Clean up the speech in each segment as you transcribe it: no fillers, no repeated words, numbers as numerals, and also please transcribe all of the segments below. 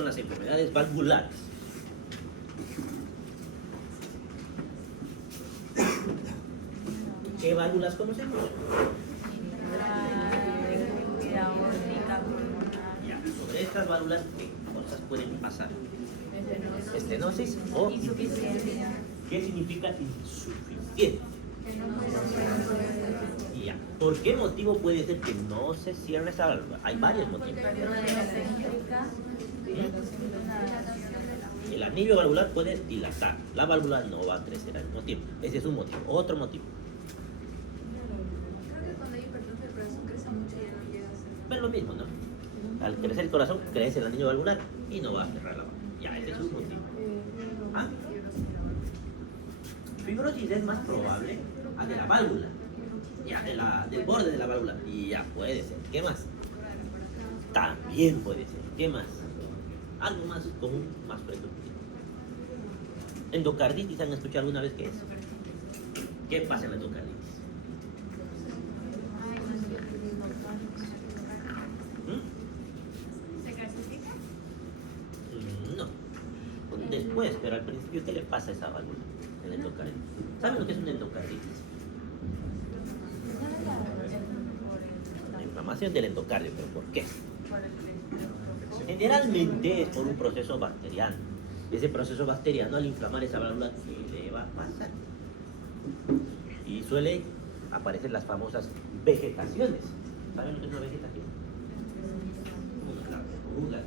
con las enfermedades valvulares. ¿Qué válvulas conocemos? Ya, sobre estas válvulas, ¿qué cosas pueden pasar? Estenosis o Insuficiencia. ¿qué significa insuficiente? Ya. ¿Por qué motivo puede ser que no se cierre esa válvula? Hay varios motivos. El anillo valvular puede dilatar, la válvula no va a crecer al mismo tiempo. Ese es un motivo. Otro motivo. Creo que cuando hay hipertrofia del corazón crece mucho y ya no llega a ser. Pero lo mismo, ¿no? Al crecer el corazón, crece el anillo valvular y no va a cerrar la válvula. Ya, ese es un motivo. ¿Ah? Fibrosis es más probable a de la válvula, ya, del borde de la válvula. Y ya puede ser. ¿Qué más? También puede ser. ¿Qué más? Algo más común, más frecuente. Endocarditis, ¿han escuchado alguna vez qué es? ¿Qué pasa en la endocarditis? ¿Mm? ¿Se calcifica? No. Después, pero al principio, ¿qué le pasa a esa válvula? El endocarditis. ¿Saben lo que es un endocarditis? La inflamación del endocardio, ¿pero por qué? Generalmente es por un proceso bacteriano. Ese proceso bacteriano, al inflamar esa válvula, ¿qué le va a pasar? Y suele aparecer las famosas vegetaciones. ¿Saben lo que es una vegetación? Las verrugas.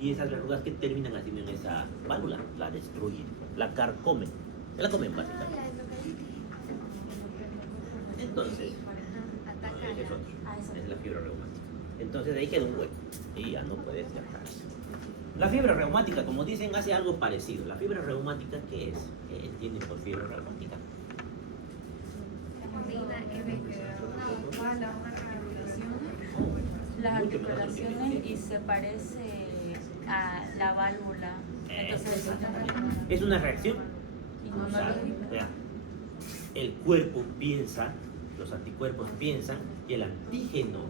Y esas verrugas que terminan haciendo en esa válvula, la destruyen, la carcomen. Se la comen básicamente. Entonces, ese es otro. Es la fiebre reumática. Entonces ahí queda un hueco y ya no puede tratarse. La fiebre reumática, como dicen, hace algo parecido. ¿La fiebre reumática qué es? ¿Qué entienden por fiebre reumática? Las articulaciones y se parece a la válvula. Entonces Es una reacción. inmunológica. Vea, el cuerpo piensa, los anticuerpos piensan que el antígeno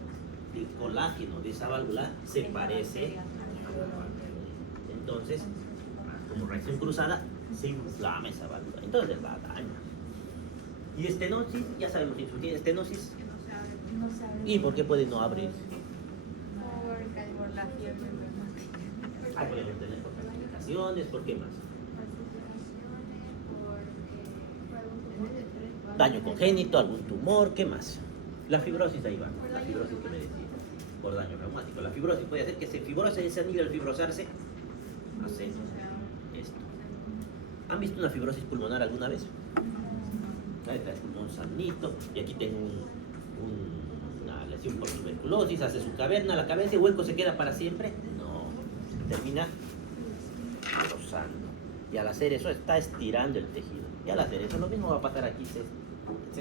del colágeno de esa válvula se parece a la válvula. Entonces, como reacción cruzada, se inflama esa válvula. Entonces la daña. Y estenosis, ya sabemos que tiene estenosis. No sabe. ¿Y por qué puede no abrir? Por la fiebre reumática. Ah, puede tener complicaciones, ¿por qué más? Daño congénito, algún tumor, ¿qué más? La fibrosis, ahí va. La fibrosis que me decía, por daño reumático. La fibrosis puede hacer que se fibrose ese anillo, al fibrosarse, hace esto. ¿Han visto una fibrosis pulmonar alguna vez? Ahí está el pulmón sanito, y aquí tengo una lesión por tuberculosis, hace su caverna, la cabeza, el hueco se queda para siempre. No, termina fibrosando. Y al hacer eso está estirando el tejido. Y al hacer eso lo mismo va a pasar aquí, se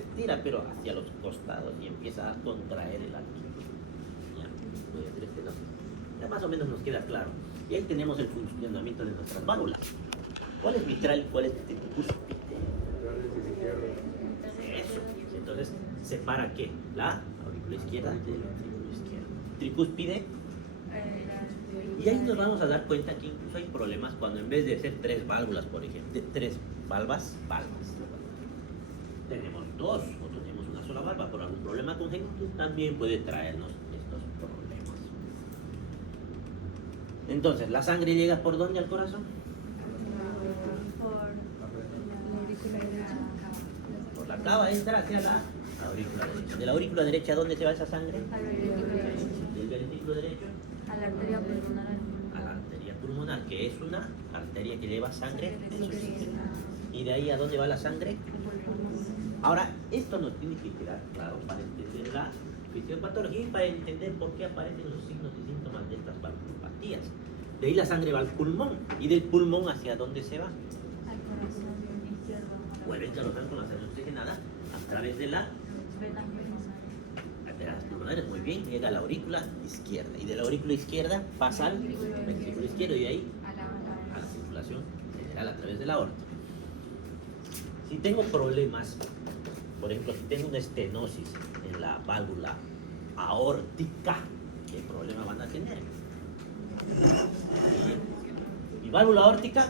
estira pero hacia los costados y empieza a contraer el anillo. Ya, voy a hacer este no. Ya más o menos nos queda claro. Y ahí tenemos el funcionamiento de nuestras válvulas. ¿Cuál es mitral y cuál es tricúspide? Eso. Entonces, ¿separa qué? La aurícula izquierda del ventrículo izquierdo. Tricúspide. Y ahí nos vamos a dar cuenta que incluso hay problemas cuando en vez de ser tres válvulas, por ejemplo, tres valvas, tenemos dos o tenemos una sola valva por algún problema congénito, también puede traernos estos problemas. Entonces, ¿la sangre llega por dónde al corazón? Por la cava entra hacia la aurícula derecha. ¿De la aurícula derecha dónde se va esa sangre? Del ventrículo derecho A la arteria pulmonar. a la arteria pulmonar, que es una arteria que lleva sangre en su sistema. ¿Y de ahí a dónde va la sangre? Ahora, esto nos tiene que quedar claro para entender la fisiopatología y para entender por qué aparecen los signos y síntomas de estas valvulopatías. De ahí la sangre va al pulmón. ¿Y del pulmón hacia dónde se va? Al corazón izquierdo. Vuelve a interrogar con la sangre oxigenada a través de la Venas pulmonares. de las pulmonares, muy bien, llega a la aurícula izquierda. Y de la aurícula izquierda pasa al ventrículo izquierdo y de ahí a la circulación general a través de la aorta. Si tengo problemas, por ejemplo, si tengo una estenosis en la válvula aórtica, ¿qué problema van a tener? Mi válvula aórtica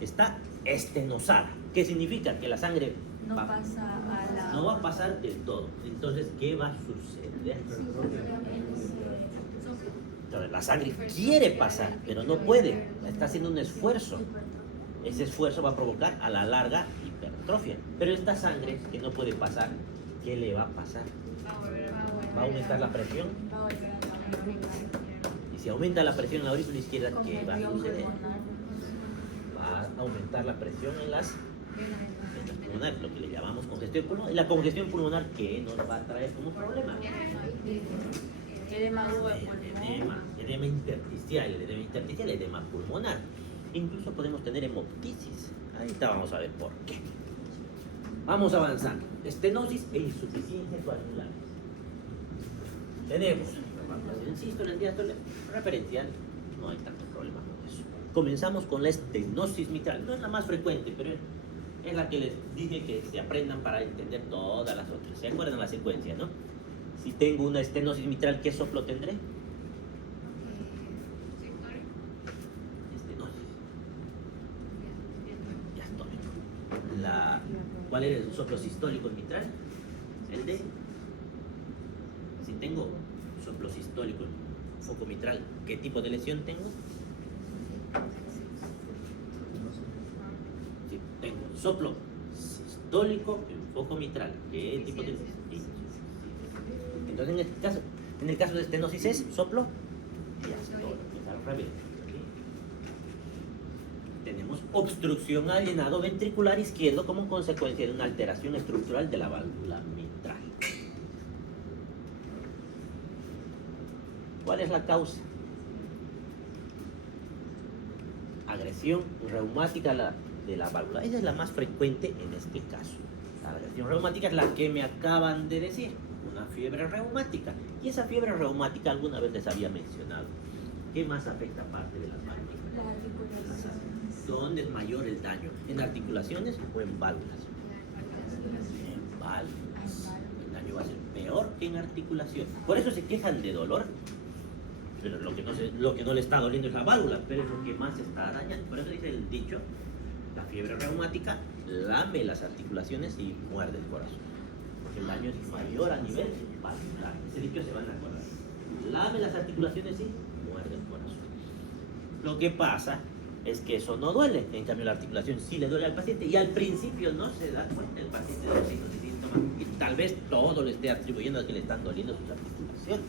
está estenosada. ¿Qué significa? Que la sangre No pasa a la... no va a pasar del todo. Entonces, ¿qué va a suceder? Entonces, la sangre quiere pasar, pero no puede. Está haciendo un esfuerzo. Ese esfuerzo va a provocar a la larga hipertrofia. Pero esta sangre que no puede pasar, ¿qué le va a pasar? Va a aumentar la presión. Y si aumenta la presión en la aurícula izquierda, ¿qué va a suceder? Va a aumentar la presión en las pulmonares, lo que le llamamos congestión pulmonar. Y la congestión pulmonar, ¿qué nos va a traer como problema? Edema agudo de pulmón. Edema intersticial, edema pulmonar. Incluso podemos tener hemoptisis. Ahorita vamos a ver por qué. Vamos avanzando. Estenosis e insuficiencias valvulares. Tenemos en sístole, en diástole, referencial, no hay tanto problema con eso. Comenzamos con la estenosis mitral. No es la más frecuente, pero es la que les dije que se aprendan para entender todas las otras. ¿Se acuerdan la secuencia, no? Si tengo una estenosis mitral, ¿qué soplo tendré? Estenosis. Diastólico. ¿Cuál es el soplo sistólico en mitral? El de... Si tengo soplo sistólico en foco mitral, ¿qué tipo de lesión tengo? Si tengo soplo sistólico en foco mitral, ¿qué tipo de lesión? Entonces, en el caso de estenosis es soplo diastólico, al revés. Tenemos obstrucción al llenado ventricular izquierdo como consecuencia de una alteración estructural de la válvula mitral. ¿Cuál es la causa? Agresión reumática de la válvula. Esa es la más frecuente en este caso. La agresión reumática es la que me acaban de decir. Una fiebre reumática. Y esa fiebre reumática alguna vez les había mencionado. ¿Qué más afecta parte de las válvulas? Las articulaciones. ¿Dónde es mayor el daño? ¿En articulaciones o en válvulas? En válvulas. El daño va a ser peor que en articulación. Por eso se quejan de dolor. Pero lo que no le está doliendo es la válvula, pero es lo que más está dañando. Por eso dice el dicho, la fiebre reumática lame las articulaciones y muerde el corazón. Porque el daño es mayor a nivel valvular. Ese dicho se van a acordar. Lame las articulaciones y muerde el corazón. Lo que pasa es que eso no duele. En cambio, la articulación sí le duele al paciente. Y al principio no se da cuenta el paciente de los signos y síntomas. Y tal vez todo le esté atribuyendo a que le están doliendo sus articulaciones.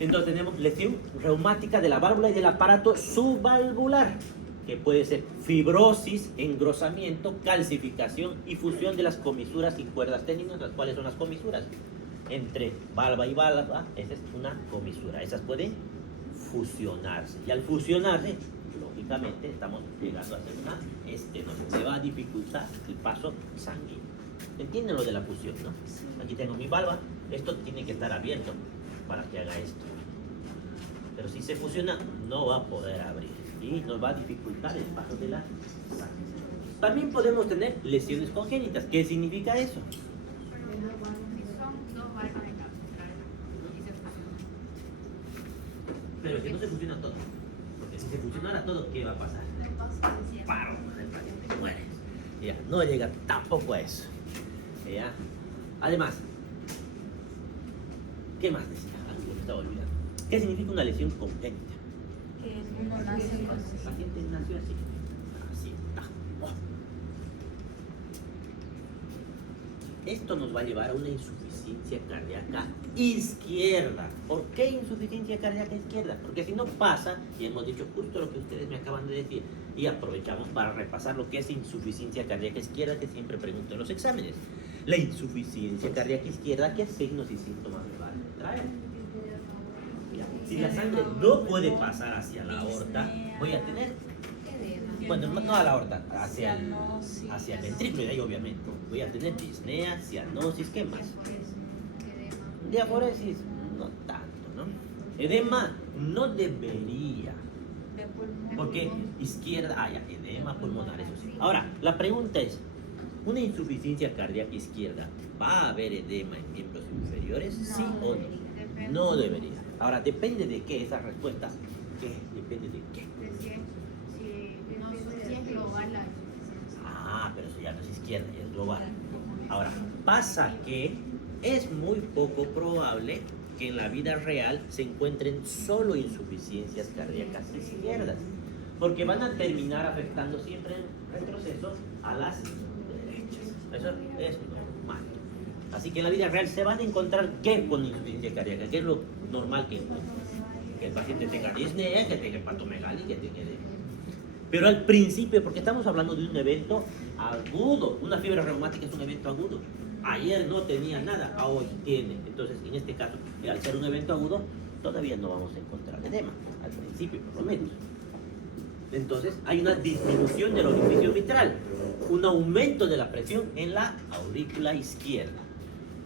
Entonces tenemos lesión reumática de la válvula y del aparato subvalvular, que puede ser fibrosis, engrosamiento, calcificación y fusión de las comisuras y cuerdas tendinosas. ¿Las cuales son las comisuras? Entre valva y valva, esa es una comisura. Esas pueden fusionarse. Y al fusionarse, lógicamente, estamos llegando a hacer una estenosis. Se va a dificultar el paso sanguíneo. ¿Entienden lo de la fusión, no? Aquí tengo mi valva. Esto tiene que estar abierto para que haga esto. Pero si se fusiona, no va a poder abrir y nos va a dificultar el paso de la sangre. También podemos tener lesiones congénitas. ¿Qué significa eso? Pero que no se fusiona todo. Porque si se fusionara todo, ¿qué va a pasar? Paro, el paciente muere. Ya, no llega tampoco a eso. Ya. Además, ¿qué más decía? Algo me estaba olvidando. ¿Qué significa una lesión congénita? Que uno nace con El paciente nació así. Así está. Oh. Esto nos va a llevar a una insuficiencia cardíaca izquierda. ¿Por qué insuficiencia cardíaca izquierda? Porque si no pasa, y hemos dicho justo lo que ustedes me acaban de decir, y aprovechamos para repasar lo que es insuficiencia cardíaca izquierda, que siempre pregunto en los exámenes. La insuficiencia cardíaca izquierda, ¿qué signos y síntomas me va a traer? Si la sangre no puede pasar hacia la aorta, voy a tener, bueno, no a la aorta, hacia el ventrículo, y ahí obviamente, voy a tener disnea, cianosis, ¿qué más? Diaforesis, no tanto, ¿no? Edema no debería, de pulmón. porque izquierda, ya, edema pulmonar, eso sí. Ahora, la pregunta es, ¿una insuficiencia cardíaca izquierda va a haber edema en miembros inferiores? ¿Sí o no? No debería. Ahora, depende de qué esa respuesta. ¿Qué? Depende de qué. Si es global la insuficiencia. Ah, pero eso ya no es izquierda, ya es global. Ahora, pasa que es muy poco probable que en la vida real se encuentren solo insuficiencias cardíacas izquierdas, porque van a terminar afectando siempre en retroceso a las derechas. Eso es normal. Así que en la vida real se van a encontrar ¿qué con insuficiencia cardíaca? ¿Qué es lo normal que el paciente tenga disnea, que tenga hepatomegalia, que tenga edema? Pero al principio, porque estamos hablando de un evento agudo, una fiebre reumática es un evento agudo. Ayer no tenía nada, hoy tiene. Entonces, en este caso, al ser un evento agudo, todavía no vamos a encontrar edema, al principio por lo menos. Entonces, hay una disminución del orificio mitral, un aumento de la presión en la aurícula izquierda.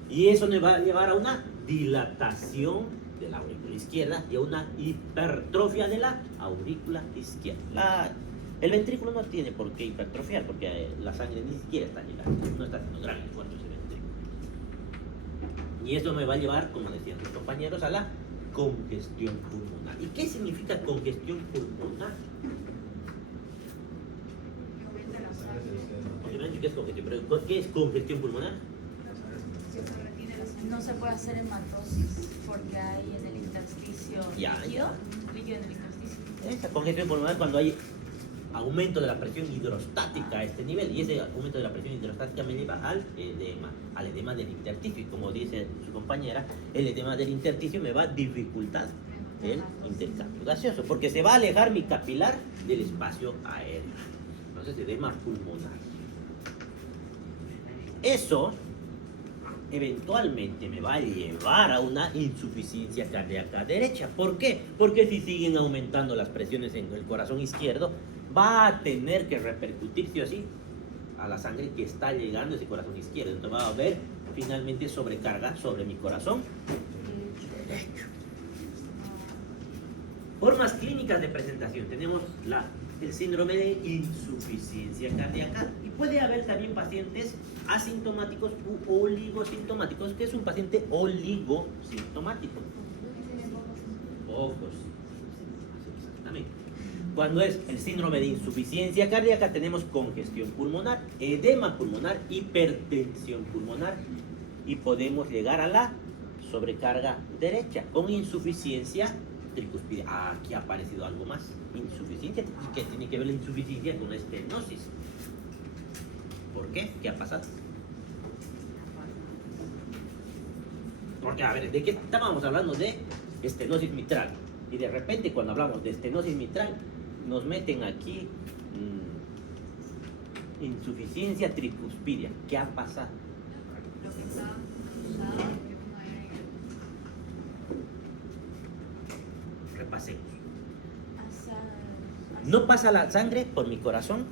Y eso nos va a llevar a una dilatación de la aurícula izquierda y a una hipertrofia de la aurícula izquierda. El ventrículo no tiene por qué hipertrofiar porque la sangre ni siquiera está llegando, no está haciendo gran esfuerzo ese ventrículo. Y eso me va a llevar, como decían sus compañeros, a la congestión pulmonar. ¿Y qué significa congestión pulmonar? Aumenta la sangre. Porque no he dicho qué es congestión, pero ¿qué es congestión pulmonar? Se retiene la sangre. No se puede hacer hematosis porque hay en el intersticio Ya, líquido, ya. líquido en el intersticio. Esa congestión pulmonar cuando hay aumento de la presión hidrostática a este nivel, y ese aumento de la presión hidrostática me lleva al edema del intersticio, y como dice su compañera, el edema del intersticio me va a dificultar el intercambio gaseoso, porque se va a alejar mi capilar del espacio aéreo. Entonces, edema pulmonar. Eso eventualmente me va a llevar a una insuficiencia cardíaca derecha. ¿Por qué? Porque si siguen aumentando las presiones en el corazón izquierdo, va a tener que repercutir sí o sí a la sangre que está llegando a ese corazón izquierdo. Entonces va a haber finalmente sobrecarga sobre mi corazón derecho. Formas clínicas de presentación. Tenemos el síndrome de insuficiencia cardíaca y puede haber también pacientes asintomáticos u oligosintomáticos. ¿Qué es un paciente oligosintomático? Pocos. Exactamente. Cuando es el síndrome de insuficiencia cardíaca tenemos congestión pulmonar, edema pulmonar, hipertensión pulmonar y podemos llegar a la sobrecarga derecha con insuficiencia tricuspidia. Aquí ha aparecido algo más, insuficiencia. ¿Y qué tiene que ver la insuficiencia con la estenosis? ¿Por qué? ¿Qué ha pasado? Porque, a ver, ¿de qué estábamos hablando? De estenosis mitral. Y de repente cuando hablamos de estenosis mitral nos meten aquí insuficiencia tricuspidia. ¿Qué ha pasado? Lo que está usado, Repasemos. Hacia- No pasa la sangre por mi corazón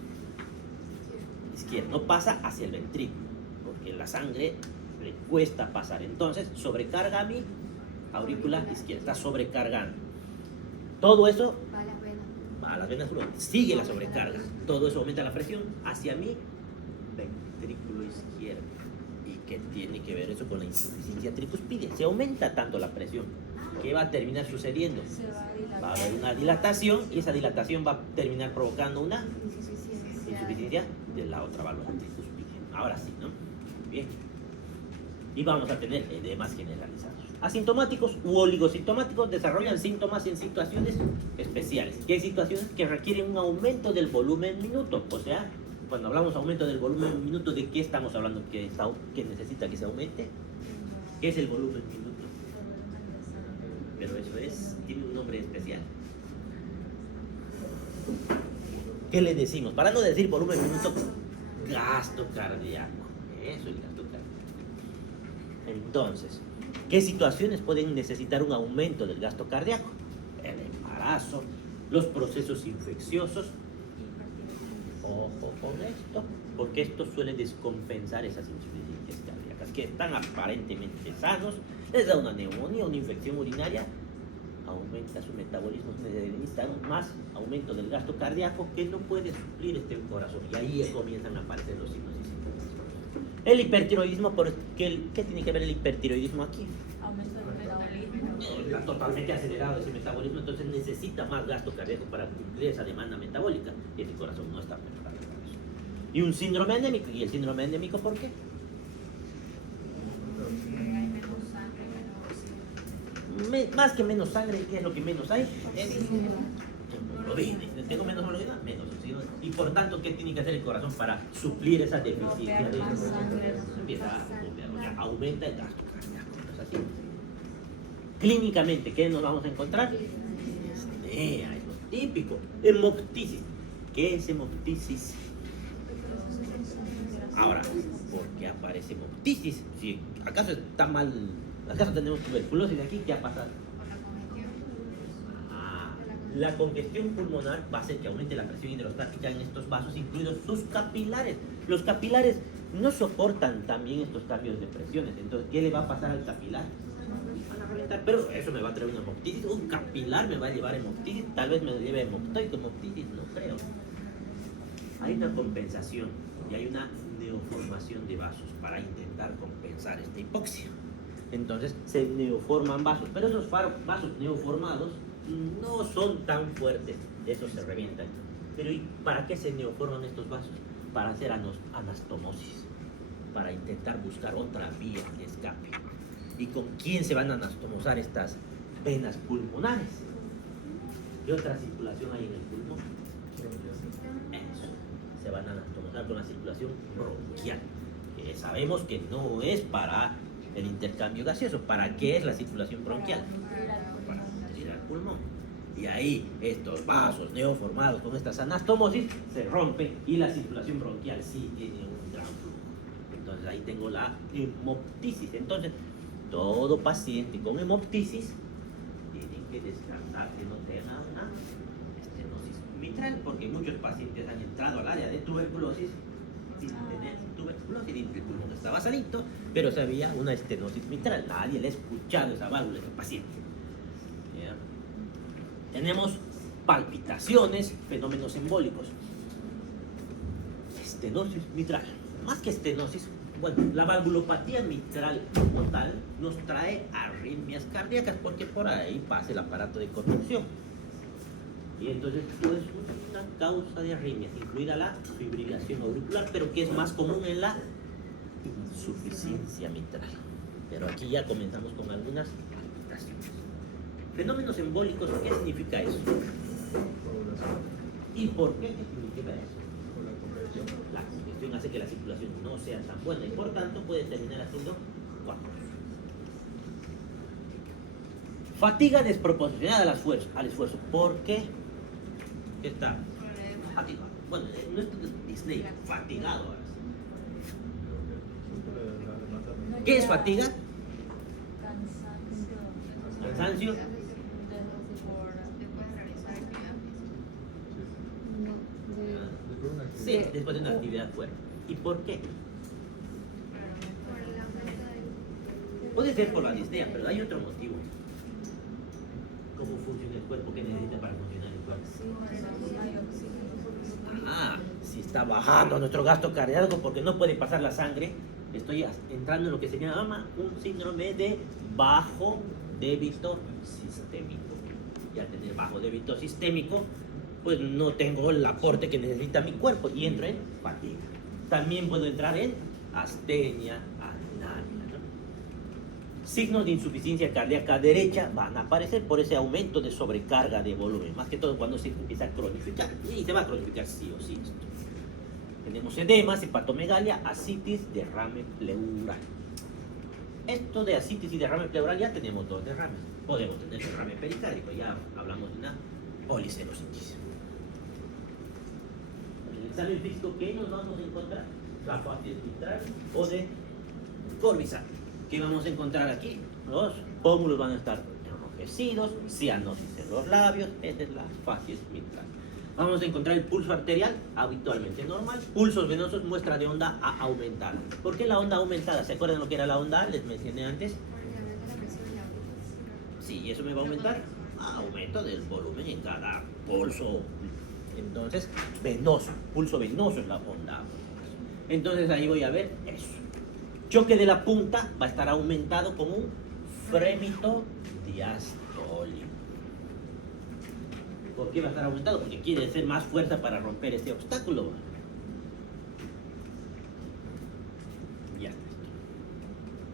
izquierdo, no pasa hacia el ventrículo, porque la sangre le cuesta pasar. Entonces sobrecarga a mi aurícula izquierda, está sobrecargando. Todo eso va a las venas. a las venas sigue la sobrecarga. Todo eso aumenta la presión hacia mi ventrículo izquierdo. ¿Y qué tiene que ver eso con la insuficiencia tricuspidia? Se aumenta tanto la presión. ¿Qué va a terminar sucediendo? Se va a dilatar. Va a haber una dilatación y esa dilatación va a terminar provocando una Insuficiencia. insuficiencia de la otra válvula tricuspidia. Ahora sí, ¿no? Bien. Y vamos a tener edemas generalizados. Asintomáticos u oligosintomáticos desarrollan síntomas en situaciones especiales. ¿Qué hay situaciones que requieren un aumento del volumen minuto? O sea, cuando hablamos aumento del volumen minuto, ¿de qué estamos hablando? ¿Que necesita que se aumente? ¿Qué es el volumen minuto? Pero eso tiene un nombre especial. ¿Qué le decimos? Para no decir volumen minuto, gasto cardíaco. Eso es el gasto cardíaco. Entonces, ¿qué situaciones pueden necesitar un aumento del gasto cardíaco? El embarazo, los procesos infecciosos. Ojo con esto, porque esto suele descompensar esas insuficiencias cardíacas que están aparentemente sanos, les da una neumonía, una infección urinaria, aumenta su metabolismo, necesitan más aumento del gasto cardíaco que no puede suplir este corazón, y ahí comienzan a aparecer los signos y síntomas. El hipertiroidismo, ¿qué tiene que ver el hipertiroidismo aquí? Aumento del metabolismo. está totalmente acelerado ese metabolismo, entonces necesita más gasto cardíaco para cumplir esa demanda metabólica y el corazón no está preparado para eso. Y un síndrome anémico, ¿y el síndrome anémico por qué? Hay menos sangre, menos Más que menos sangre, ¿qué es lo que menos hay? Hemoglobina. Tengo menos hemoglobina, menos oxígeno. Y por tanto, ¿qué tiene que hacer el corazón para suplir esa deficiencia Bombear de más sangre. Empieza a bombear, o sea, aumenta el gasto cardíaco. ¿No es así? Clínicamente, ¿qué nos vamos a encontrar? Disnea, es lo típico. Hemoptisis. ¿Qué es hemoptisis? Ahora, ¿por qué aparece hemoptisis? Si acaso está mal, acaso tenemos tuberculosis aquí, ¿qué ha pasado? por la congestión. La congestión pulmonar va a hacer que aumente la presión hidrostática en estos vasos, incluidos sus capilares. Los capilares no soportan también estos cambios de presiones. Entonces, ¿qué le va a pasar al capilar? Van a reventar. Pero eso me va a traer una hemoptisis. Un capilar me va a llevar hemoptisis. Tal vez me lleve hemoptoico, hemoptisis, no creo. Hay una compensación y hay una neoformación de vasos para intentar compensar esta hipoxia. Entonces, se neoforman vasos. Pero esos vasos neoformados no son tan fuertes, esos se revientan. Pero ¿y para qué se neoforman estos vasos? Para hacer anastomosis, para intentar buscar otra vía de escape. ¿Y con quién se van a anastomosar estas venas pulmonares? ¿Qué otra circulación hay en el pulmón? Eso, se van a anastomosar con la circulación bronquial, que sabemos que no es para el intercambio gaseoso. ¿Para qué es la circulación bronquial? Para nutrir al pulmón. Y ahí estos vasos neoformados con estas anastomosis se rompen y la circulación bronquial sí tiene un gran flujo. Entonces ahí tengo la hemoptisis. Entonces, todo paciente con hemoptisis tiene que descartar que no tenga una estenosis mitral, porque muchos pacientes han entrado al área de tuberculosis sin tener tuberculosis, y el pulmón estaba sanito, pero se había una estenosis mitral. Nadie le ha escuchado esa válvula a ese paciente. ¿Ya? Tenemos palpitaciones, fenómenos embólicos. Estenosis mitral. Más que estenosis, bueno, la valvulopatía mitral como tal nos trae arritmias cardíacas porque por ahí pasa el aparato de conducción. Y entonces pues, una causa de arritmias, incluida la fibrilación auricular, pero que es más común en la insuficiencia mitral. Pero aquí ya comenzamos con algunas palpitaciones. Fenómenos embólicos, ¿qué significa eso? ¿Y por qué? ¿Qué significa eso? La congestión hace que la circulación no sea tan buena y por tanto puede terminar haciendo coágulos. Fatiga desproporcionada al esfuerzo. ¿Por qué? ¿Qué está? Fatigado. Bueno, no es Disney, fatigado. ¿Qué es fatiga? Cansancio. Después de realizar actividad física. Sí, después de una actividad fuerte. ¿Y por qué? Por la falta de... Puede ser por la disnea, pero hay otro motivo. ¿Cómo funciona el cuerpo? ¿Qué necesita para funcionar el cuerpo? Si está bajando nuestro gasto cardíaco porque no puede pasar la sangre, estoy entrando en lo que se llama un síndrome de bajo débito sistémico. Y al tener bajo débito sistémico, pues no tengo el aporte que necesita mi cuerpo y entro en fatiga. También puedo entrar en astenia, anemia, ¿no? Signos de insuficiencia cardíaca derecha van a aparecer por ese aumento de sobrecarga de volumen, más que todo cuando se empieza a cronificar, y se va a cronificar sí o sí esto. Tenemos edemas, hepatomegalia, ascitis, derrame pleural. Esto de ascitis y derrame pleural ya tenemos dos derrames. Podemos tener derrame pericárdico, ya hablamos de una policerositis. En el examen físico, ¿qué nos vamos a encontrar? La facies mitral o de Corvisart. ¿Qué vamos a encontrar aquí? Los pómulos van a estar enrojecidos, cianosis en los labios, esa es la facies mitral. Vamos a encontrar el pulso arterial habitualmente normal, pulsos venosos, muestra de onda A aumentada. ¿Por qué la onda aumentada? ¿Se acuerdan lo que era la onda A? Les mencioné antes. Porque aumenta la presión y la glucosa. Sí, ¿y eso me va a aumentar? Aumento del volumen en cada pulso. Entonces, venoso, pulso venoso es la onda A. Entonces ahí voy a ver eso. Choque de la punta va a estar aumentado con un frémito diastólico. ¿Por qué va a estar aumentado? Porque quiere hacer más fuerza para romper este obstáculo. Ya está.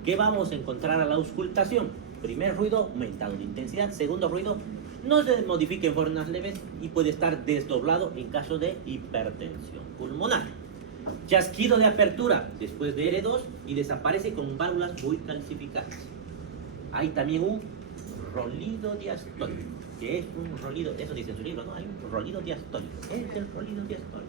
¿Qué vamos a encontrar a la auscultación? Primer ruido, aumentado de intensidad. Segundo ruido, no se modifica en formas leves y puede estar desdoblado en caso de hipertensión pulmonar. Chasquido de apertura después de R2 y desaparece con válvulas muy calcificadas. Hay también un rolido diastólico, que es un rolido, eso dice en su libro, ¿no? Hay un rolido diastólico. ¿Qué es el rolido diastólico?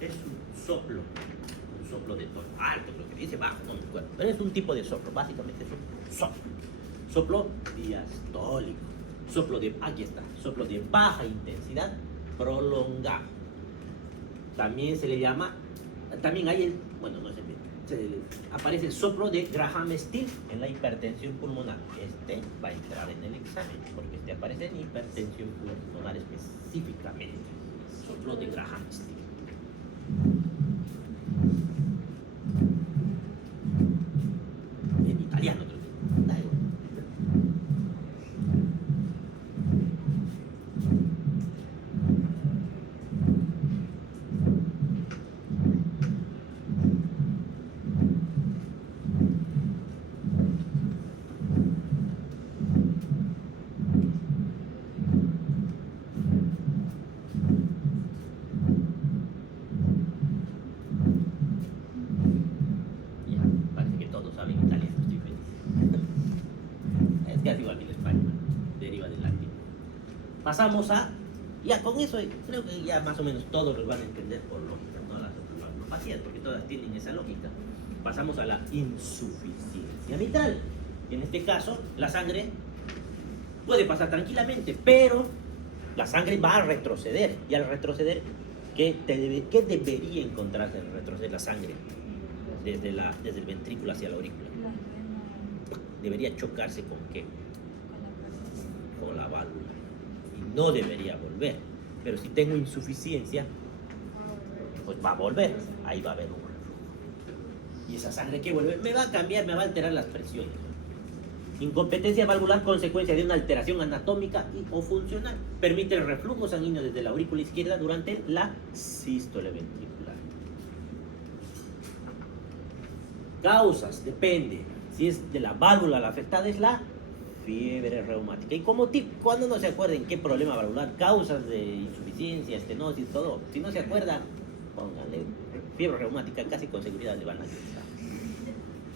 Es un soplo de tono alto, creo que dice bajo, no me acuerdo, pero es un tipo de soplo, básicamente es un soplo diastólico, aquí está, soplo de baja intensidad prolongado. También se le llama, también hay el, bueno, no sé, aparece el soplo de Graham-Still en la hipertensión pulmonar. Este va a entrar en el examen, porque este aparece en hipertensión pulmonar específicamente. Soplo de Graham-Still. En italiano, creo que da igual. Pasamos a, ya con eso creo que ya más o menos todos lo van a entender por lógica, no las neuropatías, porque todas tienen esa lógica. Pasamos a la insuficiencia mitral. En este caso, la sangre puede pasar tranquilamente, pero la sangre va a retroceder. Y al retroceder, ¿qué debería encontrarse al retroceder la sangre desde el ventrículo hacia la aurícula? Debería chocarse con ¿qué? Con la válvula. No debería volver, pero si tengo insuficiencia, pues va a volver, ahí va a haber un reflujo. Y esa sangre que vuelve me va a cambiar, me va a alterar las presiones. Incompetencia valvular, consecuencia de una alteración anatómica o funcional. Permite el reflujo sanguíneo desde la aurícula izquierda durante la sístole ventricular. Causas, depende. Si es de la válvula la afectada, es la fiebre reumática. Y como tip, cuando no se acuerden qué problema valvular, causas de insuficiencia, estenosis, todo, si no se acuerdan, pónganle fiebre reumática, casi con seguridad le van a ayudar.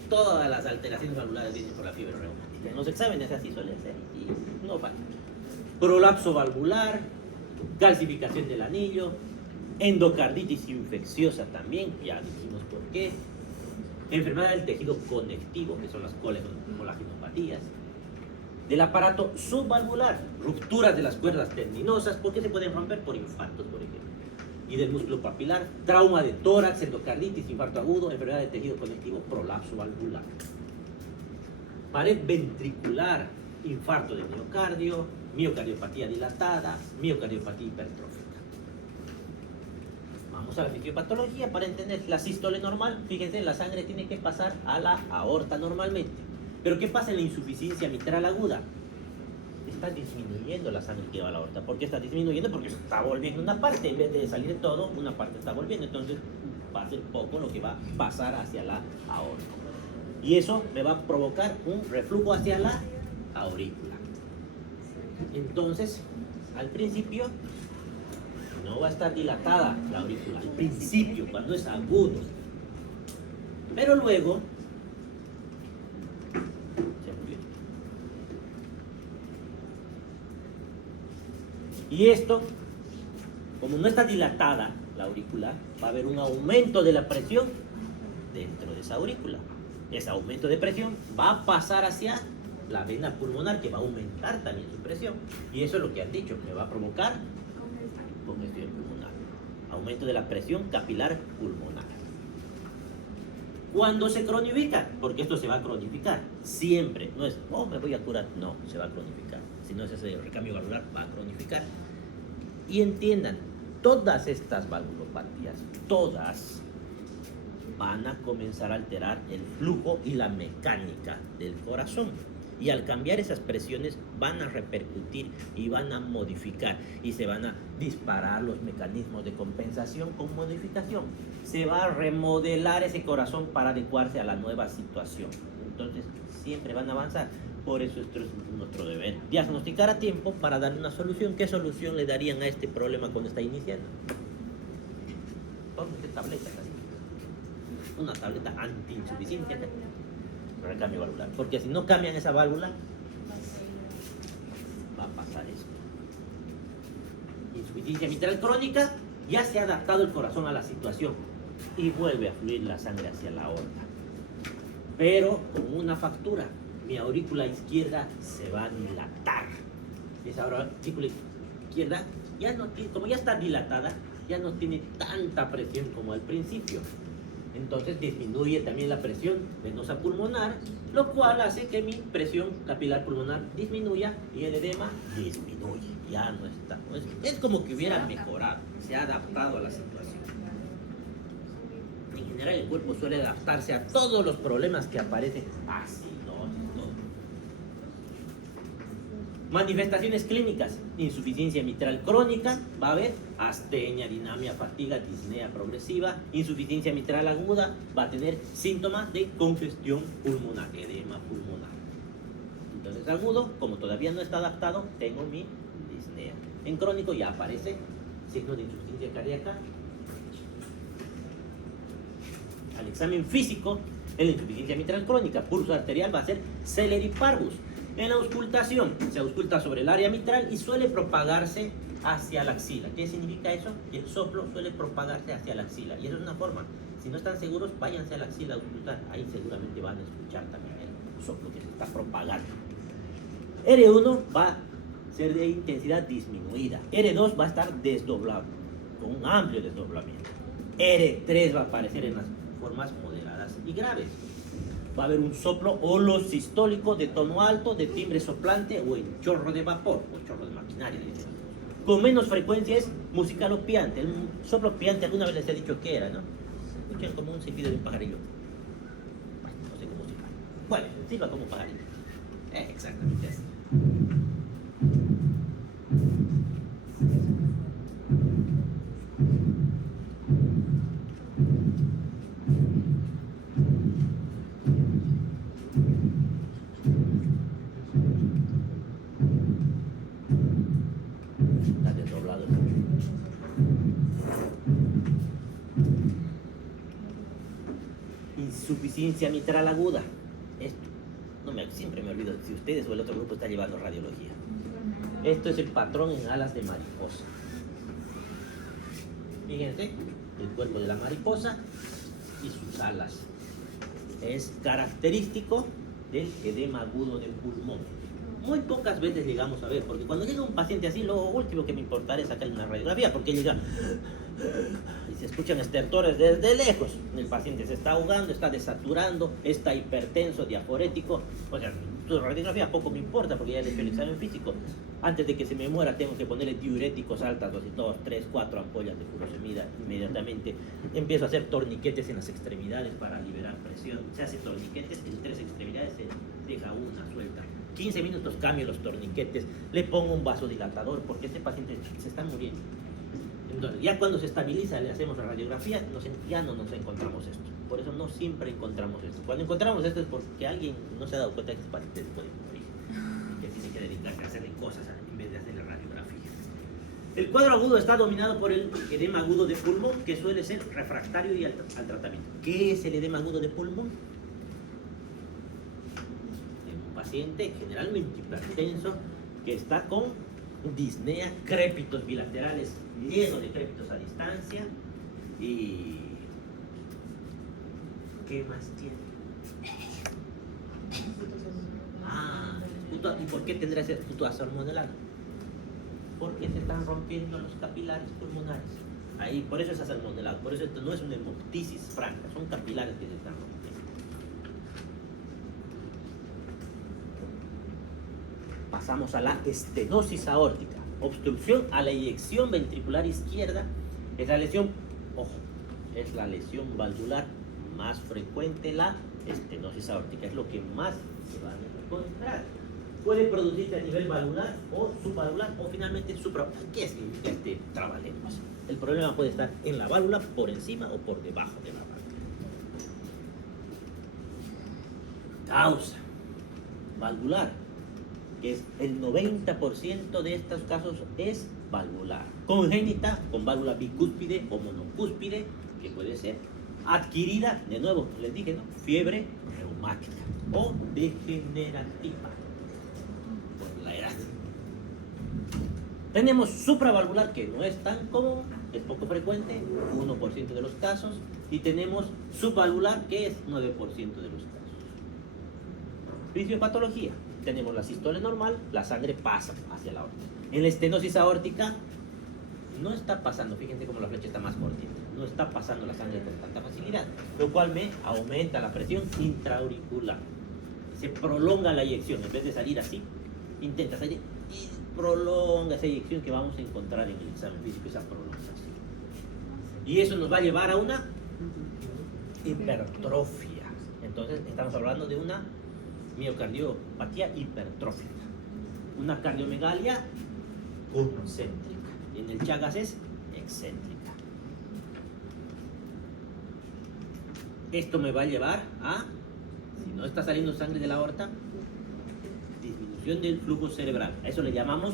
Todas las alteraciones valvulares vienen por la fiebre reumática. En los exámenes así suele ser y no falta. Prolapso valvular, calcificación del anillo, endocarditis infecciosa también, ya dijimos por qué. Enfermedad del tejido conectivo, que son las colágenopatías. Del aparato subvalvular, rupturas de las cuerdas tendinosas, porque se pueden romper por infartos, por ejemplo. Y del músculo papilar, trauma de tórax, endocarditis, infarto agudo, enfermedad del tejido conectivo, prolapso valvular. Pared ventricular, infarto de miocardio, miocardiopatía dilatada, miocardiopatía hipertrófica. Vamos a la fisiopatología para entender la sístole normal. Fíjense, la sangre tiene que pasar a la aorta normalmente. Pero ¿qué pasa en la insuficiencia mitral aguda? Está disminuyendo la sangre que va a la aorta. ¿Por qué está disminuyendo? Porque se está volviendo una parte. En vez de salir de todo, una parte está volviendo. Entonces va a ser poco lo que va a pasar hacia la aorta. Y eso me va a provocar un reflujo hacia la aurícula. Entonces, al principio, no va a estar dilatada la aurícula. Al principio, cuando es agudo. Pero luego y esto, como no está dilatada la aurícula, va a haber un aumento de la presión dentro de esa aurícula. Ese aumento de presión va a pasar hacia la vena pulmonar, que va a aumentar también su presión. Y eso es lo que han dicho, que va a provocar congestión pulmonar. Aumento de la presión capilar pulmonar. Cuando se cronifica, porque esto se va a cronificar, siempre, no es, oh, me voy a curar, no, se va a cronificar. Si no es ese recambio valvular, va a cronificar. Y entiendan, todas estas valvulopatías, todas, van a comenzar a alterar el flujo y la mecánica del corazón. Y al cambiar esas presiones van a repercutir y van a modificar y se van a disparar los mecanismos de compensación con modificación. Se va a remodelar ese corazón para adecuarse a la nueva situación. Entonces siempre van a avanzar. Por eso esto es nuestro deber. Diagnosticar a tiempo para dar una solución. ¿Qué solución le darían a este problema cuando está iniciando? Tómese tabletas así. Una tableta anti-insuficiencia. Recambio valvular. Porque si no cambian esa válvula, va a pasar esto. Insuficiencia mitral crónica, ya se ha adaptado el corazón a la situación y vuelve a fluir la sangre hacia la aorta. Pero con una factura, mi aurícula izquierda se va a dilatar. Esa aurícula izquierda, ya no tiene, como ya está dilatada, ya no tiene tanta presión como al principio. Entonces disminuye también la presión venosa pulmonar, lo cual hace que mi presión capilar pulmonar disminuya y el edema disminuye. Ya no está. Es como que hubiera mejorado, se ha adaptado a la situación. En general el cuerpo suele adaptarse a todos los problemas que aparecen así, ¿no? Manifestaciones clínicas: insuficiencia mitral crónica, va a haber astenia, dinamia, fatiga, disnea progresiva. Insuficiencia mitral aguda, va a tener síntomas de congestión pulmonar, edema pulmonar. Entonces agudo, como todavía no está adaptado, tengo mi disnea. En crónico ya aparece signo de insuficiencia cardíaca. Al examen físico, en la insuficiencia mitral crónica, pulso arterial va a ser Celeri parvus. En la auscultación, se ausculta sobre el área mitral y suele propagarse hacia la axila. ¿Qué significa eso? Que el soplo suele propagarse hacia la axila. Y eso es una forma. Si no están seguros, váyanse a la axila a auscultar. Ahí seguramente van a escuchar también el soplo que se está propagando. R1 va a ser de intensidad disminuida. R2 va a estar desdoblado, con un amplio desdoblamiento. R3 va a aparecer en las formas moderadas y graves. Va a haber un soplo holosistólico de tono alto, de timbre soplante o en chorro de vapor o chorro de maquinaria. Con menos frecuencia es musicalopiante. El soplo piante alguna vez les he dicho que era, ¿no? Escuchan como un silbido de un pajarillo. No sé cómo silba. Bueno, silba como un pajarillo. Exactamente así. Está desdoblado. Insuficiencia mitral aguda. Esto, siempre me olvido si ustedes o el otro grupo está llevando radiología. Esto es el patrón en alas de mariposa. Fíjense, el cuerpo de la mariposa y sus alas. Es característico del edema agudo del pulmón. Muy pocas veces llegamos a ver, porque cuando llega un paciente así, lo último que me importará es sacarle una radiografía, porque llega y se escuchan estertores desde lejos. El paciente se está ahogando, está desaturando, está hipertenso, diaforético. O sea, su radiografía poco me importa, porque ya le he hecho el examen físico. Antes de que se me muera, tengo que ponerle diuréticos altas, 2, 3, 4 ampollas de furosemida inmediatamente. Empiezo a hacer torniquetes en las extremidades para liberar presión. Se hace torniquetes en 3 extremidades, se deja una suelta. 15 minutos cambio los torniquetes, le pongo un vasodilatador porque este paciente se está muriendo. Entonces, ya cuando se estabiliza, le hacemos la radiografía, ya no nos encontramos esto. Por eso no siempre encontramos esto. Cuando encontramos esto es porque alguien no se ha dado cuenta que este paciente puede morir, que tiene que dedicarse a hacerle cosas en vez de hacer la radiografía. El cuadro agudo está dominado por el edema agudo de pulmón, que suele ser refractario y al tratamiento. ¿Qué es el edema agudo de pulmón? Paciente generalmente hipertenso que está con disnea, crépitos bilaterales, lleno de crépitos a distancia. Y ¿qué más tiene? ¿Y por qué tendrá ese fluctuación modelada? Porque se están rompiendo los capilares pulmonares. Ahí, por eso es salmonelado, por eso esto no es una hemoptisis franca, son capilares que se están rompiendo. Pasamos a la estenosis aórtica, obstrucción a la eyección ventricular izquierda. Es la lesión, ojo, es la lesión valvular más frecuente la estenosis aórtica, es lo que más se va a encontrar. Puede producirse a nivel valvular o subvalvular o finalmente supravalvular. ¿Qué significa este trabalenguas? El problema puede estar en la válvula, por encima o por debajo de la válvula. Causa valvular, que es el 90% de estos casos es valvular. Congénita, con válvula bicúspide o monocúspide, que puede ser adquirida, de nuevo, les dije, ¿no? Fiebre reumática o degenerativa por la edad. Tenemos supravalvular, que no es tan común, es poco frecuente, 1% de los casos, y tenemos subvalvular, que es 9% de los casos. Fisiopatología. Tenemos la sístole normal, la sangre pasa hacia la aorta. En la estenosis aórtica no está pasando, fíjense cómo la flecha está más cortita, no está pasando la sangre con tanta facilidad, lo cual me aumenta la presión intraauricular. Se prolonga la eyección, en vez de salir así, intenta salir y prolonga esa eyección que vamos a encontrar en el examen físico, esa prolongación. Y eso nos va a llevar a una hipertrofia. Entonces estamos hablando de una miocardiopatía hipertrófica, una cardiomegalia concéntrica, y en el Chagas es excéntrica. Esto me va a llevar a, si no está saliendo sangre de la aorta, disminución del flujo cerebral. A eso le llamamos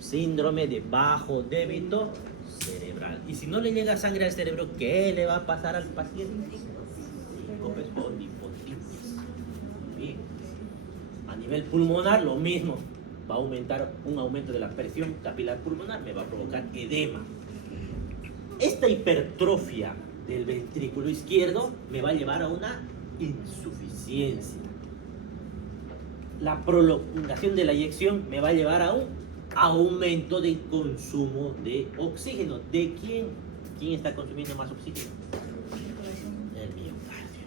síndrome de bajo débito cerebral. Y si no le llega sangre al cerebro, ¿qué le va a pasar al paciente? Síncopes o hipotimia. Bien. A nivel pulmonar, lo mismo. Va a aumentar un aumento de la presión capilar pulmonar, me va a provocar edema. Esta hipertrofia del ventrículo izquierdo me va a llevar a una insuficiencia. La prolongación de la eyección me va a llevar a un aumento del consumo de oxígeno. ¿De quién? ¿Quién está consumiendo más oxígeno? El miocardio.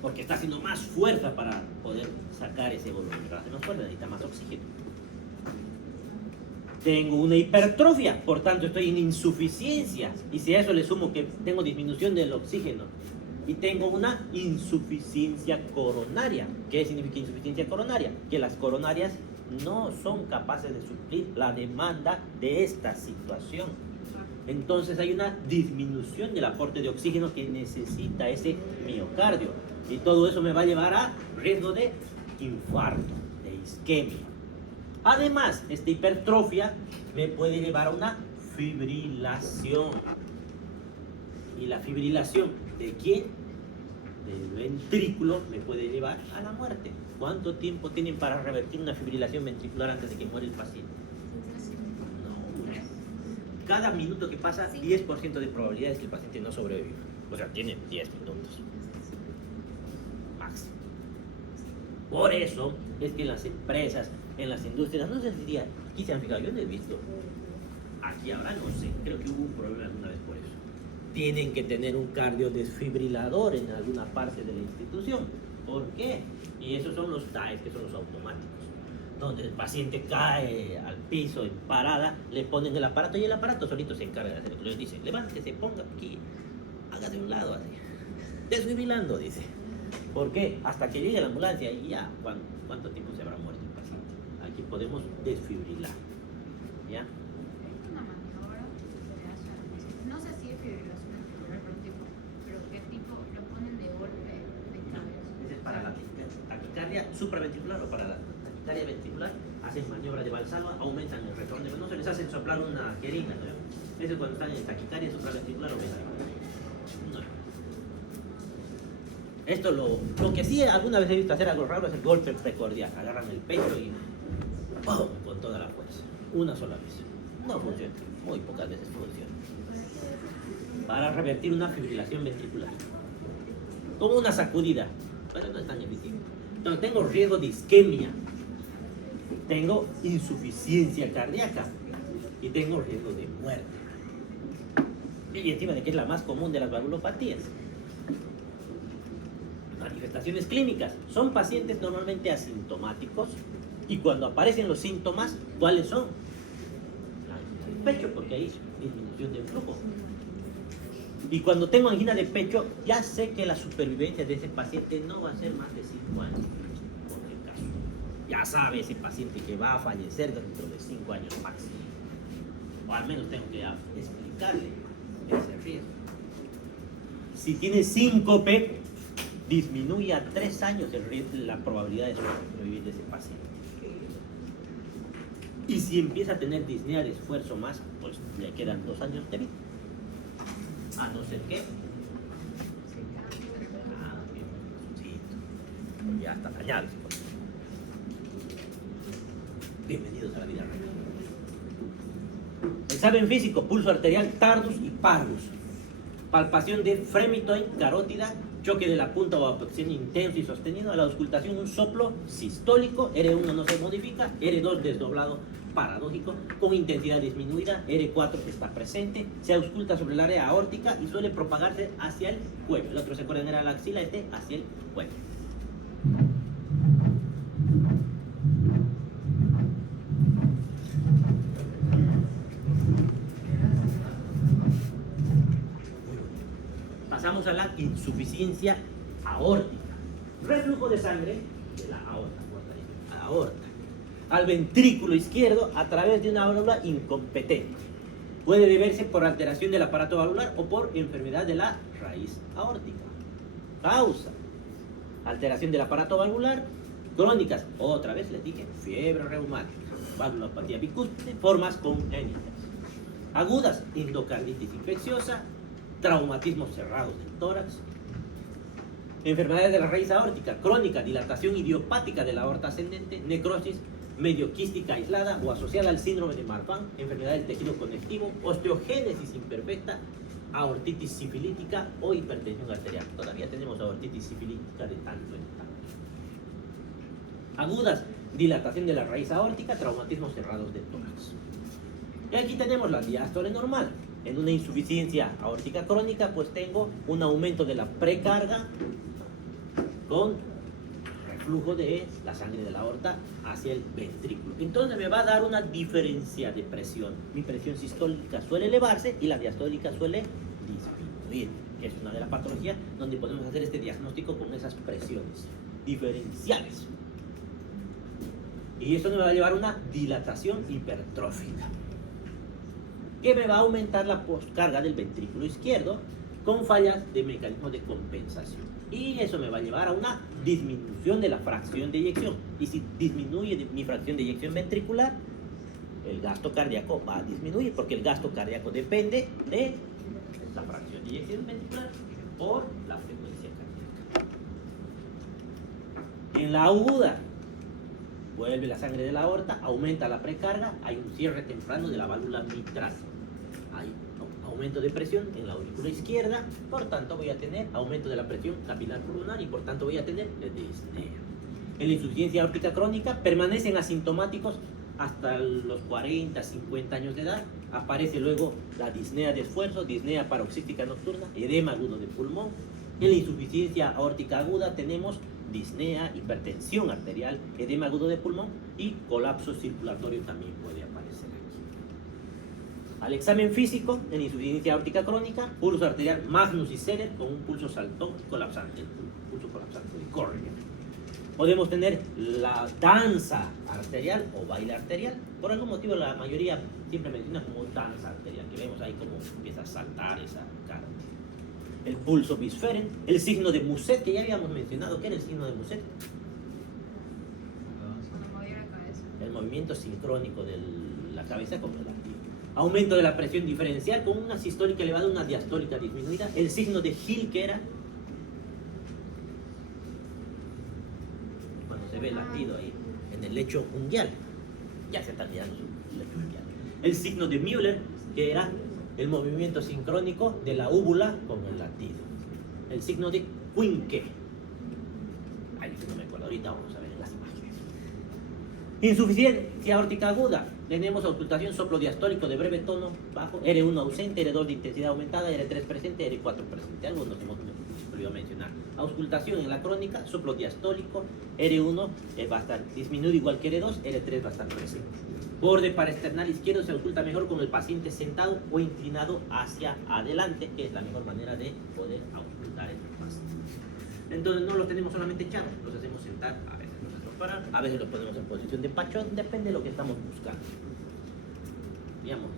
Porque está haciendo más fuerza para poder sacar ese volumen. Para hacer más fuerza necesita más oxígeno. Tengo una hipertrofia, por tanto estoy en insuficiencia. Y si a eso le sumo que tengo disminución del oxígeno y tengo una insuficiencia coronaria. ¿Qué significa insuficiencia coronaria? Que las coronarias no son capaces de suplir la demanda de esta situación. Entonces hay una disminución del aporte de oxígeno que necesita ese miocardio. Y todo eso me va a llevar a riesgo de infarto, de isquemia. Además, esta hipertrofia me puede llevar a una fibrilación. ¿Y la fibrilación de quién? Del ventrículo me puede llevar a la muerte. ¿Cuánto tiempo tienen para revertir una fibrilación ventricular antes de que muera el paciente? No. Cada minuto que pasa, 10% de probabilidades que el paciente no sobreviva. O sea, tiene 10 minutos. Máximo. Por eso es que en las empresas, en las industrias, no sé si aquí se han fijado, yo no he visto. Aquí habrá, no sé, creo que hubo un problema alguna vez por eso. Tienen que tener un cardiodesfibrilador en alguna parte de la institución. ¿Por qué? Y esos son los TAEs, que son los automáticos. Donde el paciente cae al piso en parada, le ponen el aparato y el aparato solito se encarga de hacer lo que les dice. Levántese, ponga aquí, hágase un lado así. Desfibrilando, dice. ¿Por qué? Hasta que llegue la ambulancia y ya, ¿cuánto tiempo se habrá muerto el paciente? Aquí podemos desfibrilar. ¿Ya? Una maniobra que se le hace al paciente. No sé si es fibrilación auricular, pero qué tipo lo ponen de golpe de cabeza. Ese es para la taquicardia supraventricular o para la taquicardia ventricular. Hacen maniobra de Valsalva, aumentan el retorno venoso, les hacen soplar una jeringa, ¿no? Eso es cuando están en taquicardia supraventricular o ventricular. No. Esto lo que sí alguna vez he visto hacer algo raro es el golpe precordial. Agarran el pecho y ¡pum! Con toda la fuerza. Una sola vez. No funciona. Muy pocas veces funciona. Para revertir una fibrilación ventricular. Como una sacudida. Pero no es tan efectivo. Entonces tengo riesgo de isquemia. Tengo insuficiencia cardíaca. Y tengo riesgo de muerte. Y encima de que es la más común de las valvulopatías. Manifestaciones clínicas. Son pacientes normalmente asintomáticos y cuando aparecen los síntomas, ¿cuáles son? El pecho, porque hay disminución del flujo. Y cuando tengo angina de pecho, ya sé que la supervivencia de ese paciente no va a ser más de 5 años. Por el caso. Ya sabe ese paciente que va a fallecer dentro de 5 años máximo. O al menos tengo que explicarle ese riesgo. Si tiene síncope, disminuye a 3 años la probabilidad de sobrevivir de ese paciente. Y si empieza a tener disnea de esfuerzo más, pues le quedan 2 años de vida. A no ser que... ya está dañado. Bienvenidos a la vida real. Examen físico, pulso arterial, tardus y parvus. Palpación de fremitoid, carótida, choque de la punta o abducción intenso y sostenido. A la auscultación un soplo sistólico, R1 no se modifica, R2 desdoblado paradójico, con intensidad disminuida, R4 está presente, se ausculta sobre el área aórtica y suele propagarse hacia el cuello. El otro, se acuerdan, era la axila, este hacia el cuello. Pasamos a la insuficiencia aórtica. Reflujo de sangre de la aorta al ventrículo izquierdo a través de una válvula incompetente. Puede deberse por alteración del aparato valvular o por enfermedad de la raíz aórtica. Causa: alteración del aparato valvular, crónicas, otra vez les dije, fiebre reumática, valvulopatía bicúspide, formas congénitas. Agudas, endocarditis infecciosa, traumatismos cerrados del tórax. Enfermedades de la raíz aórtica, crónica, dilatación idiopática de la aorta ascendente, necrosis medioquística aislada o asociada al síndrome de Marfan, enfermedad del tejido conectivo, osteogénesis imperfecta, aortitis sifilítica o hipertensión arterial. Todavía tenemos aortitis sifilítica de tanto en tanto. Agudas, dilatación de la raíz aórtica, traumatismos cerrados del tórax. Y aquí tenemos la diástole normal. En una insuficiencia aórtica crónica, pues tengo un aumento de la precarga con reflujo de la sangre de la aorta hacia el ventrículo. Entonces me va a dar una diferencia de presión. Mi presión sistólica suele elevarse y la diastólica suele disminuir, que es una de las patologías donde podemos hacer este diagnóstico con esas presiones diferenciales. Y eso me va a llevar a una dilatación hipertrófica, que me va a aumentar la postcarga del ventrículo izquierdo con fallas de mecanismo de compensación. Y eso me va a llevar a una disminución de la fracción de eyección. Y si disminuye mi fracción de eyección ventricular, el gasto cardíaco va a disminuir, porque el gasto cardíaco depende de la fracción de eyección ventricular por la frecuencia cardíaca. En la aguda, vuelve la sangre de la aorta, aumenta la precarga, hay un cierre temprano de la válvula mitral. Hay aumento de presión en la aurícula izquierda, por tanto voy a tener aumento de la presión capilar pulmonar y por tanto voy a tener disnea. En la insuficiencia aórtica crónica permanecen asintomáticos hasta los 40, 50 años de edad. Aparece luego la disnea de esfuerzo, disnea paroxística nocturna, edema agudo de pulmón. En la insuficiencia aórtica aguda tenemos disnea, hipertensión arterial, edema agudo de pulmón y colapso circulatorio también puede aparecer aquí. Al examen físico, en insuficiencia aórtica crónica, pulso arterial Magnus y Seller con un pulso saltón colapsante, pulso colapsante de Corrigan. Podemos tener la danza arterial o baile arterial. Por algún motivo la mayoría siempre menciona como danza arterial, que vemos ahí como empieza a saltar esa cara. El pulso Bisferen, el signo de Muset, que ya habíamos mencionado. ¿Qué era el signo de Muset? Cuando movía la cabeza. El movimiento sincrónico de la cabeza con el latido. Aumento de la presión diferencial con una sistólica elevada, una diastólica disminuida. El signo de Hill, que era cuando se ve el latido ahí en el lecho unguial. Ya se está mirando su lecho unguial. El signo de Müller, que era el movimiento sincrónico de la úvula con el latido. El signo de Quincke. Ay, no me acuerdo, ahorita vamos a ver en las imágenes. Insuficiencia aórtica aguda. Tenemos auscultación soplo diastólico de breve tono bajo, R1 ausente, R2 de intensidad aumentada, R3 presente, R4 presente. Algo nos hemos olvidado mencionar. Auscultación en la crónica, soplo diastólico, R1 va a estar disminuido igual que R2, R3 va a estar presente. Borde parasternal izquierdo se ausculta mejor con el paciente sentado o inclinado hacia adelante, que es la mejor manera de poder auscultar estos pacientes. Entonces no los tenemos solamente echados, los hacemos sentar, a veces los hacemos parar, a veces los ponemos en posición de pachón, depende de lo que estamos buscando. Veamos.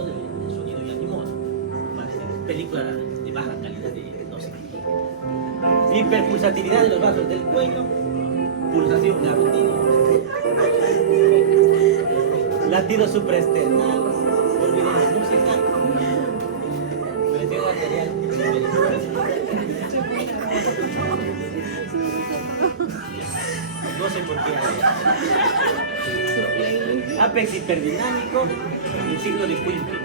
El sonido ya ni modo. Parece película de baja calidad de no sé qué. Hiperpulsatividad de los vasos del cuello, pulsación garotina, latido supraesternal, olvidemos música, presión arterial. No sé por qué. Apex hiperdinámico y signo de Quimby.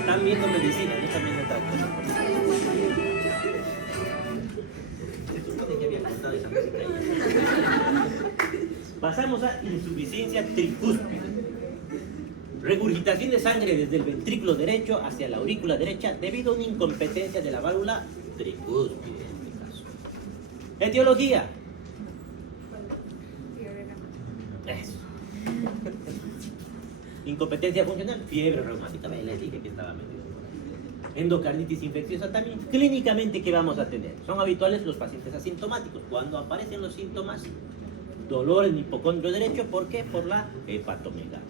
Están viendo medicina, no están viendo otra cosa. Se supone que había contado esa música ahí. Pasamos a insuficiencia tricúspide. Regurgitación de sangre desde el ventrículo derecho hacia la aurícula derecha debido a una incompetencia de la válvula tricúspide en este caso. Etiología. Eso. Incompetencia funcional, fiebre reumática, les dije que estaba medio. Endocarditis infecciosa también. Clínicamente, ¿qué vamos a tener? Son habituales los pacientes asintomáticos. Cuando aparecen los síntomas, dolor en hipocondrio derecho, ¿por qué? Por la hepatomegalia.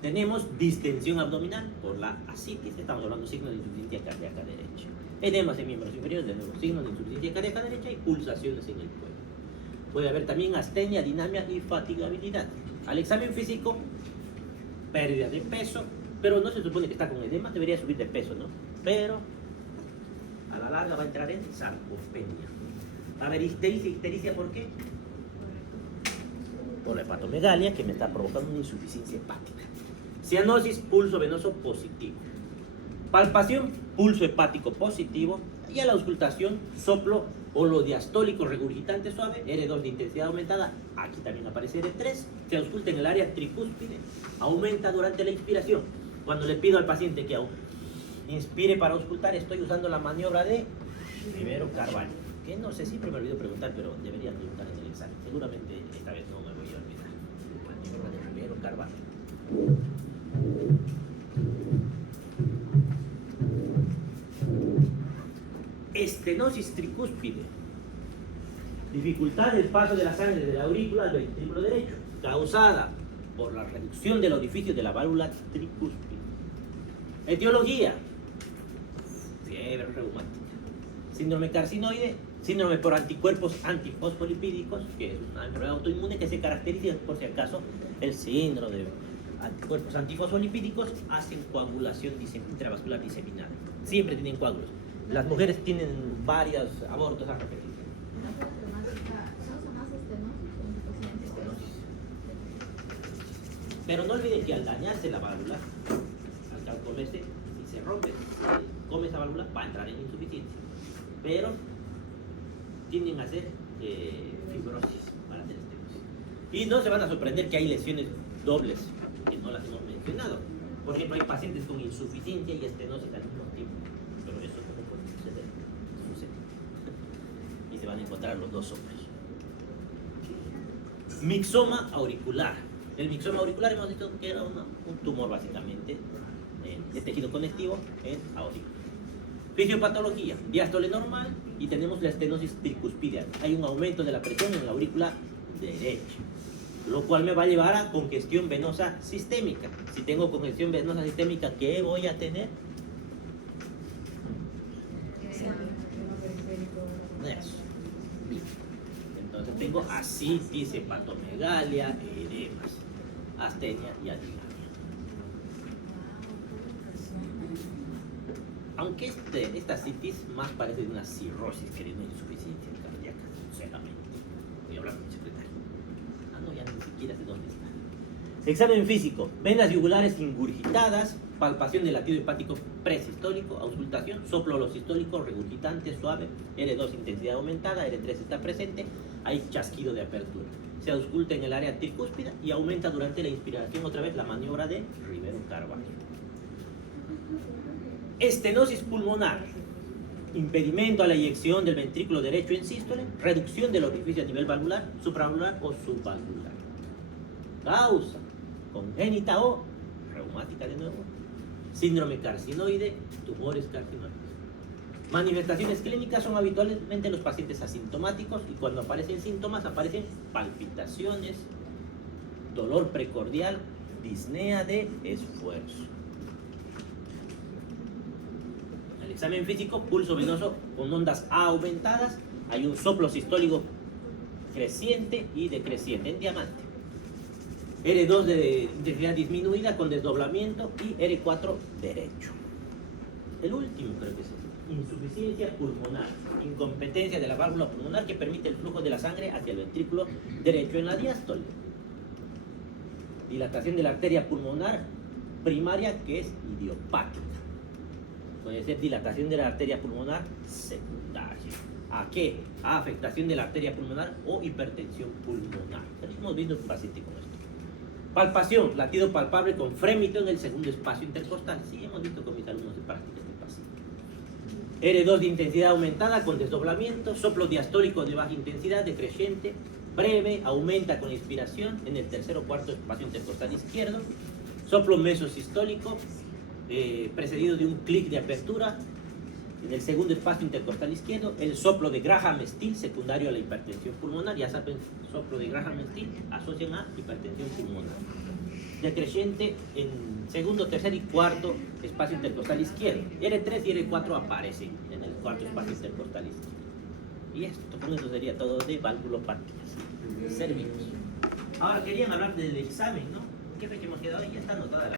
Tenemos distensión abdominal por la ascitis, estamos hablando de signos de insuficiencia cardíaca derecha. Edemas en miembros inferiores, de nuevo, signos de insuficiencia cardíaca derecha y pulsaciones en el cuello. Puede haber también astenia, dinamia y fatigabilidad. Al examen físico, pérdida de peso, pero no se supone que está con edema, debería subir de peso, ¿no? Pero a la larga va a entrar en sarcopenia. Va a haber ictericia, ¿por qué? Por la hepatomegalia, que me está provocando una insuficiencia hepática. Cianosis, pulso venoso positivo. Palpación, pulso hepático positivo. Y a la auscultación, soplo holodiastólico regurgitante suave, R2 de intensidad aumentada. Aquí también aparece R3. Se ausculta en el área tricúspide. Aumenta durante la inspiración. Cuando le pido al paciente que inspire para auscultar, estoy usando la maniobra de Rivero Carvalho. Que no sé, siempre me olvido preguntar, pero debería preguntar en el examen. Seguramente esta vez no me voy a olvidar. Maniobra de Rivero Carvalho. Estenosis tricúspide. Dificultad del paso de la sangre de la aurícula al ventrículo derecho, causada por la reducción del orificio de la válvula tricúspide. Etiología: fiebre reumática. Síndrome carcinoide, síndrome por anticuerpos antifosfolipídicos, que es una enfermedad autoinmune que se caracteriza, por si acaso, el síndrome de anticuerpos antifosfolipídicos hacen coagulación intravascular diseminada. Siempre tienen coágulos. Las mujeres tienen varios abortos a repetir. Pero no olviden que al dañarse la válvula, al comerse, si se rompe, si come esa válvula, va a entrar en insuficiencia. Pero tienden a hacer fibrosis para hacer estenosis. Y no se van a sorprender que hay lesiones dobles, que no las hemos mencionado. Por ejemplo, hay pacientes con insuficiencia y estenosis al mismo tiempo. Pero eso como puede suceder. Sucede. Y se van a encontrar los dos hombres. Mixoma auricular. El mixoma auricular hemos dicho que era un tumor básicamente de tejido conectivo en aurícula. Fisiopatología, diástole normal y tenemos la estenosis tricúspide. Hay un aumento de la presión en la aurícula derecha, lo cual me va a llevar a congestión venosa sistémica. Si tengo congestión venosa sistémica, ¿qué voy a tener? Eso. Entonces tengo ascitis, hepatomegalia, edemas, astenia y adinamia. Aunque esta ascitis más parece de una cirrosis que de una insuficiencia cardíaca, sinceramente. Voy a hablar con mi secretario. No, ya ni siquiera sé dónde está. Examen físico: venas yugulares ingurgitadas, palpación del latido hepático presistólico, auscultación, soplo holosistólico regurgitante suave, R2 intensidad aumentada, R3 está presente, hay chasquido de apertura. Se ausculta en el área tricúspida y aumenta durante la inspiración otra vez la maniobra de Rivero Carvalho. Estenosis pulmonar, impedimento a la eyección del ventrículo derecho en sístole, reducción del orificio a nivel valvular, supravalvular o subvalvular. Causa congénita o reumática de nuevo, síndrome carcinoide, tumores carcinoides. Manifestaciones clínicas son habitualmente los pacientes asintomáticos y cuando aparecen síntomas aparecen palpitaciones, dolor precordial, disnea de esfuerzo. El examen físico, pulso venoso con ondas aumentadas, hay un soplo sistólico creciente y decreciente en diamante. R2 de intensidad disminuida con desdoblamiento y R4 derecho. El último creo que es insuficiencia pulmonar, incompetencia de la válvula pulmonar que permite el flujo de la sangre hacia el ventrículo derecho en la diástole. Dilatación de la arteria pulmonar primaria que es idiopática. Puede ser dilatación de la arteria pulmonar secundaria. ¿A qué? A afectación de la arteria pulmonar o hipertensión pulmonar. Pero hemos visto un paciente con esto. Palpación, latido palpable con frémito en el segundo espacio intercostal. Sí, hemos visto con mis alumnos de práctica este paciente. R2 de intensidad aumentada con desdoblamiento, soplo diastólico de baja intensidad, decreciente, breve, aumenta con inspiración en el tercer o cuarto espacio intercostal izquierdo, soplo mesosistólico, precedido de un clic de apertura en el segundo espacio intercostal izquierdo, el soplo de Graham-Still secundario a la hipertensión pulmonar. Ya saben, soplo de Graham-Still asocian a hipertensión pulmonar. Decreciente en segundo, tercer y cuarto espacio intercostal izquierdo. R3 y R4 aparecen en el cuarto espacio intercostal izquierdo. Y esto, con eso sería todo de valvulopatías cérvicos. Ahora querían hablar del examen, ¿no? ¿Qué fecha hemos quedado? Ya está anotada la